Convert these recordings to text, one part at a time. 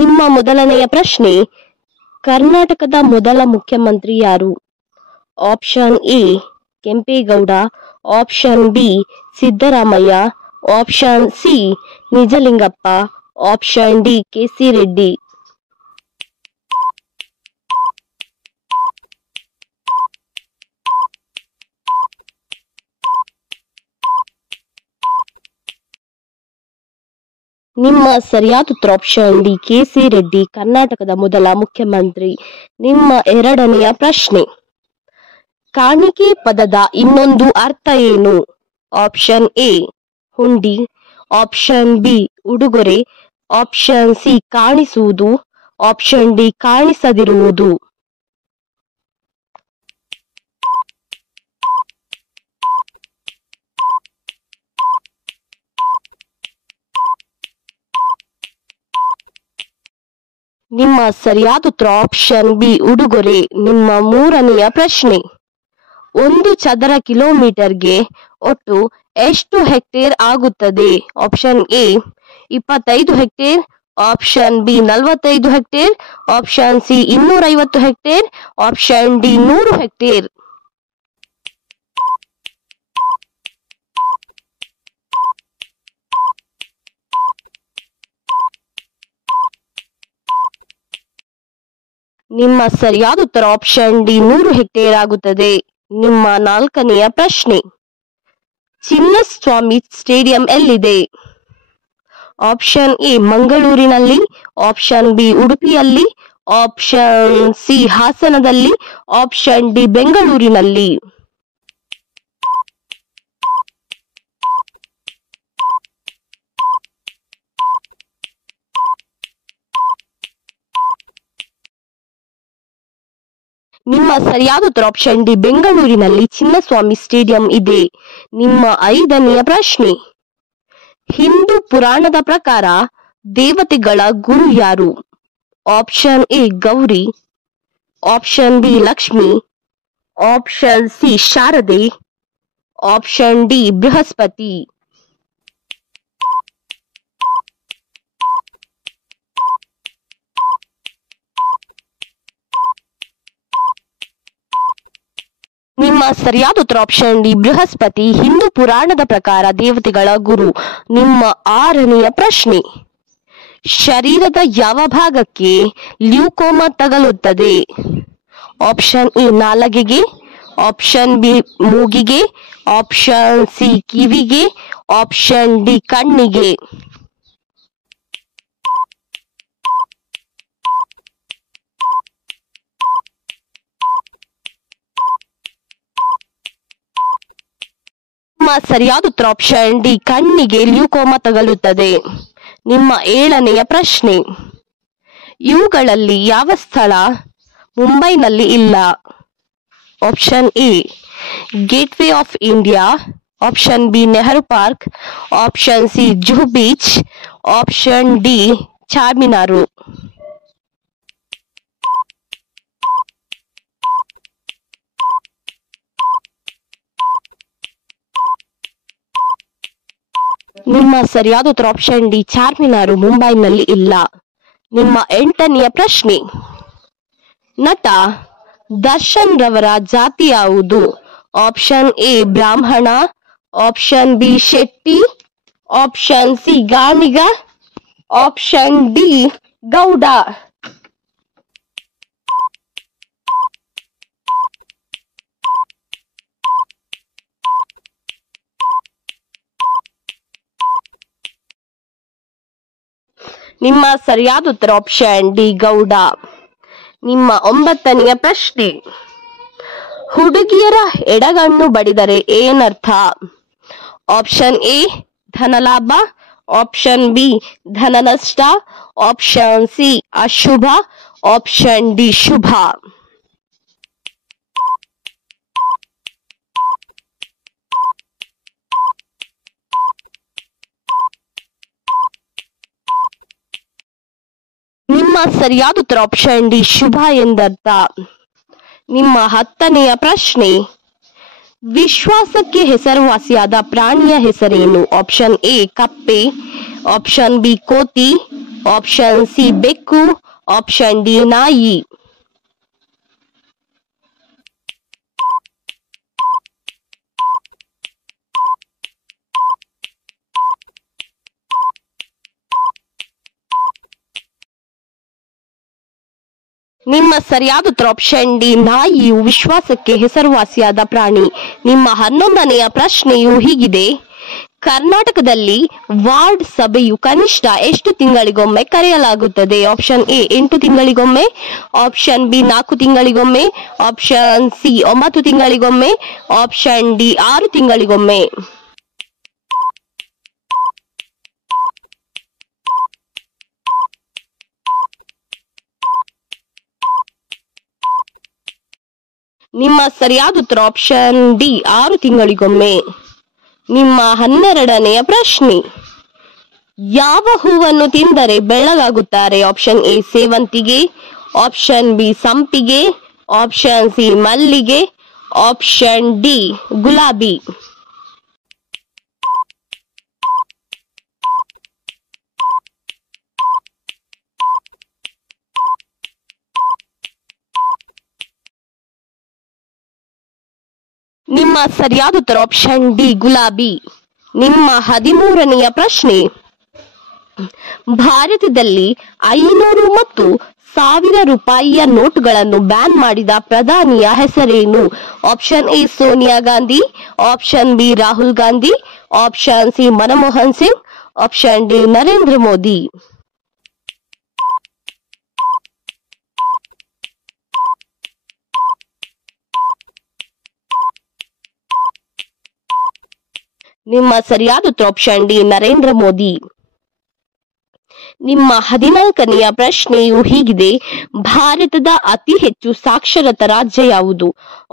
ನಿಮ್ಮ ಮೊದಲನೆಯ ಪ್ರಶ್ನೆ, ಕರ್ನಾಟಕದ ಮೊದಲ ಮುಖ್ಯಮಂತ್ರಿ ಯಾರು? Option A Kempegowda, option B Siddaramaiah, option C Nijalingappa, option D K C Reddy. ನಿಮ್ಮ ಸರಿಯಾದ ಉತ್ತರ ಆಪ್ಷನ್ ಡಿ ಕೆಸಿ ರೆಡ್ಡಿ ಕರ್ನಾಟಕದ ಮೊದಲ ಮುಖ್ಯಮಂತ್ರಿ. ನಿಮ್ಮ ಎರಡನೆಯ ಪ್ರಶ್ನೆ, ಕಾಣಿಕೆ ಪದದ ಇನ್ನೊಂದು ಅರ್ಥ ಏನು? ಆಪ್ಷನ್ ಎ ಹುಂಡಿ, ಆಪ್ಷನ್ ಬಿ ಉಡುಗೊರೆ, ಆಪ್ಷನ್ ಸಿ ಕಾಣಿಸುವುದು, ಆಪ್ಷನ್ ಡಿ ಕಾಣಿಸದಿರುವುದು. ನಿಮ್ಮ ಸರಿಯಾದ ಉತ್ತರ ಆಪ್ಷನ್ ಬಿ ಉಡುಗೊರೆ. ನಿಮ್ಮ ಮೂರನೆಯ ಪ್ರಶ್ನೆ, ಒಂದು ಚದರ ಕಿಲೋಮೀಟರ್ಗೆ ಒಟ್ಟು ಎಷ್ಟು ಹೆಕ್ಟೇರ್ ಆಗುತ್ತದೆ? Option A 25 hectare, option B 45 hectare, option C 250 hectare, option D 100 hectare. ನಿಮ್ಮ ಸರಿಯಾದ ಉತ್ತರ ಆಪ್ಷನ್ ಡಿ 100 ಹೆಕ್ಟೇರ್ ಆಗುತ್ತದೆ. ನಿಮ್ಮ ನಾಲ್ಕನೆಯ ಪ್ರಶ್ನೆ, ಚಿನ್ನಸ್ವಾಮಿ ಸ್ಟೇಡಿಯಂ ಎಲ್ಲಿದೆ? ಆಪ್ಷನ್ ಎ ಮಂಗಳೂರಿನಲ್ಲಿ, ಆಪ್ಷನ್ ಬಿ ಉಡುಪಿಯಲ್ಲಿ, ಆಪ್ಷನ್ ಸಿ ಹಾಸನದಲ್ಲಿ, ಆಪ್ಷನ್ ಡಿ ಬೆಂಗಳೂರಿನಲ್ಲಿ. ನಿಮ್ಮ ಸರಿಯಾದ ಉತ್ತರ ಆಪ್ಷನ್ ಡಿ ಬೆಂಗಳೂರಿನಲ್ಲಿ ಚಿನ್ನಸ್ವಾಮಿ ಸ್ಟೇಡಿಯಂ ಇದೆ. ನಿಮ್ಮ ಐದನೆಯ ಪ್ರಶ್ನೆ, ಹಿಂದೂ ಪುರಾಣದ ಪ್ರಕಾರ ದೇವತೆಗಳ ಗುರು ಯಾರು? Option A Gauri, option B Lakshmi, option C Sharade, option D Brihaspati. ನಿಮ್ಮ ಸರಿಯಾದ ಉತ್ತರ ಆಪ್ಷನ್ ಡಿ ಬೃಹಸ್ಪತಿ ಹಿಂದೂ ಪುರಾಣದ ಪ್ರಕಾರ ದೇವತೆಗಳ ಗುರು. ನಿಮ್ಮ ಆರನೆಯ ಪ್ರಶ್ನೆ, ಶರೀರದ ಯಾವ ಭಾಗಕ್ಕೆ ಲ್ಯೂಕೋಮಾ ತಗಲುತ್ತದೆ? ಆಪ್ಷನ್ ಎ ನಾಲಗೆಗೆ, ಆಪ್ಷನ್ ಬಿ ಮೂಗಿಗೆ, ಆಪ್ಷನ್ ಸಿ ಕಿವಿಗೆ, ಆಪ್ಷನ್ ಡಿ ಕಣ್ಣಿಗೆ. ನಿಮ್ಮ ಸರಿಯಾದ ಉತ್ತರ ಆಪ್ಷನ್ ಡಿ ಕಣ್ಣಿಗೆ ಲ್ಯೂಕೋಮಾ ತಗಲುತ್ತದೆ. ನಿಮ್ಮ ಏಳನೆಯ ಪ್ರಶ್ನೆ, ಇವುಗಳಲ್ಲಿ ಯಾವ ಸ್ಥಳ ಮುಂಬೈನಲ್ಲಿ ಇಲ್ಲ? Option A Gateway of India, option B Nehru Park, option C Juhu Beach, option D Charminar. ನಿಮ್ಮ ಸರಿಯಾದ ಉತ್ತರ ಆಪ್ಷನ್ ಡಿ ಚಾರ್ಮಿನಾರು ಮುಂಬೈನಲ್ಲಿ ಇಲ್ಲ. ನಿಮ್ಮ ಎಂಟನೆಯ ಪ್ರಶ್ನೆ, ನಟ ದರ್ಶನ್ ರವರ ಜಾತಿ ಯಾವುದು? ಆಪ್ಷನ್ ಎ ಬ್ರಾಹ್ಮಣ, option B Shetty, option C Ganiga, option D Gowda. ನಿಮ್ಮ ಸರಿಯಾದ ಉತ್ತರ ಆಪ್ಷನ್ ಡಿ ಗೌಡ. ನಿಮ್ಮ ಒಂಬತ್ತನೆಯ ಪ್ರಶ್ನೆ, ಹುಡುಗಿಯರ ಎಡಗಣ್ಣು ಬಡಿದರೆ ಏನರ್ಥ? ಆಪ್ಷನ್ ಎ ಧನಲಾಭ, ಆಪ್ಷನ್ ಬಿ ಧನ ನಷ್ಟ, ಆಪ್ಷನ್ ಸಿ ಅಶುಭ, ಆಪ್ಷನ್ ಡಿ ಶುಭ. ನಿಮ್ಮ ಸರಿಯಾದ ಉತ್ತರ ಆಪ್ಷನ್ ಡಿ ಶುಭ ಎಂದರ್ಥ. ನಿಮ್ಮ ಹತ್ತನೆಯ ಪ್ರಶ್ನೆ, ವಿಶ್ವಾಸಕ್ಕೆ ಹೆಸರುವಾಸಿಯಾದ ಪ್ರಾಣಿಯ ಹೆಸರೇನು? ಆಪ್ಷನ್ ಎ ಕಪ್ಪೆ, ಆಪ್ಷನ್ ಬಿ ಕೋತಿ, ಆಪ್ಷನ್ ಸಿ ಬೆಕ್ಕು, ಆಪ್ಷನ್ ಡಿ ನಾಯಿ. ನಿಮ್ಮ ಸರಿಯಾದ ಉತ್ತರ ಆಪ್ಷನ್ ಡಿ ನಾಯಿಯು ವಿಶ್ವಾಸಕ್ಕೆ ಹೆಸರುವಾಸಿಯಾದ ಪ್ರಾಣಿ. ನಿಮ್ಮ 11ನೆಯ ಪ್ರಶ್ನೆಯು ಹೀಗಿದೆ: ಕರ್ನಾಟಕದಲ್ಲಿ ವಾರ್ಡ್ ಸಭೆಯು ಕನಿಷ್ಠ ಎಷ್ಟು ತಿಂಗಳಿಗೊಮ್ಮೆ ಕರೆಯಲಾಗುತ್ತದೆ? ಆಪ್ಷನ್ ಎ 8 ತಿಂಗಳಿಗೊಮ್ಮೆ, ಆಪ್ಷನ್ ಬಿ 4 ತಿಂಗಳಿಗೊಮ್ಮೆ, ಆಪ್ಷನ್ ಸಿ 9 ತಿಂಗಳಿಗೊಮ್ಮೆ, ಆಪ್ಷನ್ ಡಿ 6 ತಿಂಗಳಿಗೊಮ್ಮೆ. ನಿಮ್ಮ ಸರಿಯಾದ ಉತ್ತರ ಆಪ್ಷನ್ ಡಿ 6 ತಿಂಗಳಿಗೊಮ್ಮೆ. ನಿಮ್ಮ 12ನೆಯ ಪ್ರಶ್ನೆ: ಯಾವ ಹೂವನ್ನು ತಿಂದರೆ ಬೆಳ್ಳಗಾಗುತ್ತಾರೆ? ಆಪ್ಷನ್ ಎ ಸೇವಂತಿಗೆ, ಆಪ್ಷನ್ ಬಿ ಸಂಪಿಗೆ, ಆಪ್ಷನ್ ಸಿ ಮಲ್ಲಿಗೆ, ಆಪ್ಷನ್ ಡಿ ಗುಲಾಬಿ. ನಿಮ್ಮ ಸರಿಯಾದ ಉತ್ತರ ಆಪ್ಷನ್ ಡಿ ಗುಲಾಬಿ. ನಿಮ್ಮ 13ನೆಯ ಪ್ರಶ್ನೆ: ಭಾರತದಲ್ಲಿ 500 ಮತ್ತು 1000 ರೂಪಾಯಿಯ ನೋಟುಗಳನ್ನು ಬ್ಯಾನ್ ಮಾಡಿದ ಪ್ರಧಾನಿಯ ಹೆಸರೇನು? Option A Sonia Gandhi, option B Rahul Gandhi, option C Manmohan Singh, option D Narendra Modi. ನಿಮ್ಮ ಸರಿಯಾದ ಉತ್ತರ ಆಪ್ಷನ್ ಡಿ ನರೇಂದ್ರ ಮೋದಿ. ನಿಮ್ಮ 14ನೆಯ ಪ್ರಶ್ನೆಯು ಹೀಗಿದೆ: ಭಾರತದ ಅತಿ ಹೆಚ್ಚು ಸಾಕ್ಷರತಾ ರಾಜ್ಯ ಯಾವುದು?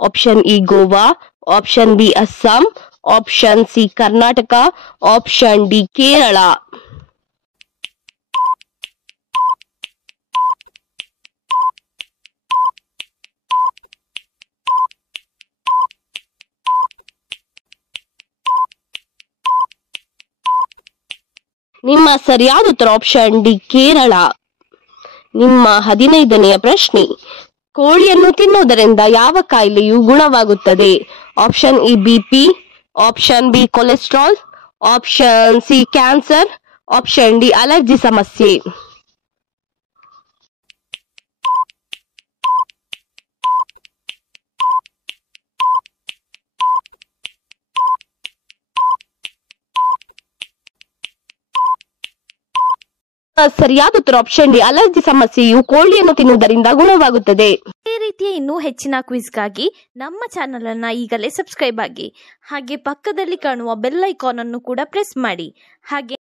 Option E Goa, option B Assam, option C Karnataka, option D Kerala. ನಿಮ್ಮ ಸರಿಯಾದ ಉತ್ತರ ಆಪ್ಷನ್ ಡಿ ಕೇರಳ. ನಿಮ್ಮ 15ನೆಯ ಪ್ರಶ್ನೆ: ಕೋಳಿಯನ್ನು ತಿನ್ನುವುದರಿಂದ ಯಾವ ಕಾಯಿಲೆಯು ಗುಣವಾಗುತ್ತದೆ? Option E BP, option B cholesterol, option C cancer, option D allergy ಸಮಸ್ಯೆ. ಸರಿಯಾದ ಉತ್ತರ ಆಪ್ಷನ್ ಡಿ ಅಲರ್ಜಿ ಸಮಸ್ಯೆಯು ಕೋಳಿಯನ್ನು ತಿನ್ನುವುದರಿಂದ ಗುಣವಾಗುತ್ತದೆ. ಇದೇ ರೀತಿಯ ಇನ್ನೂ ಹೆಚ್ಚಿನ ಕ್ವಿಜ್ಗಾಗಿ ನಮ್ಮ ಚಾನೆಲ್ ಅನ್ನ ಈಗಲೇ ಸಬ್ಸ್ಕ್ರೈಬ್ ಆಗಿ, ಹಾಗೆ ಪಕ್ಕದಲ್ಲಿ ಕಾಣುವ ಬೆಲ್ ಐಕಾನ್ ಅನ್ನು ಕೂಡ ಪ್ರೆಸ್ ಮಾಡಿ. ಹಾಗೆ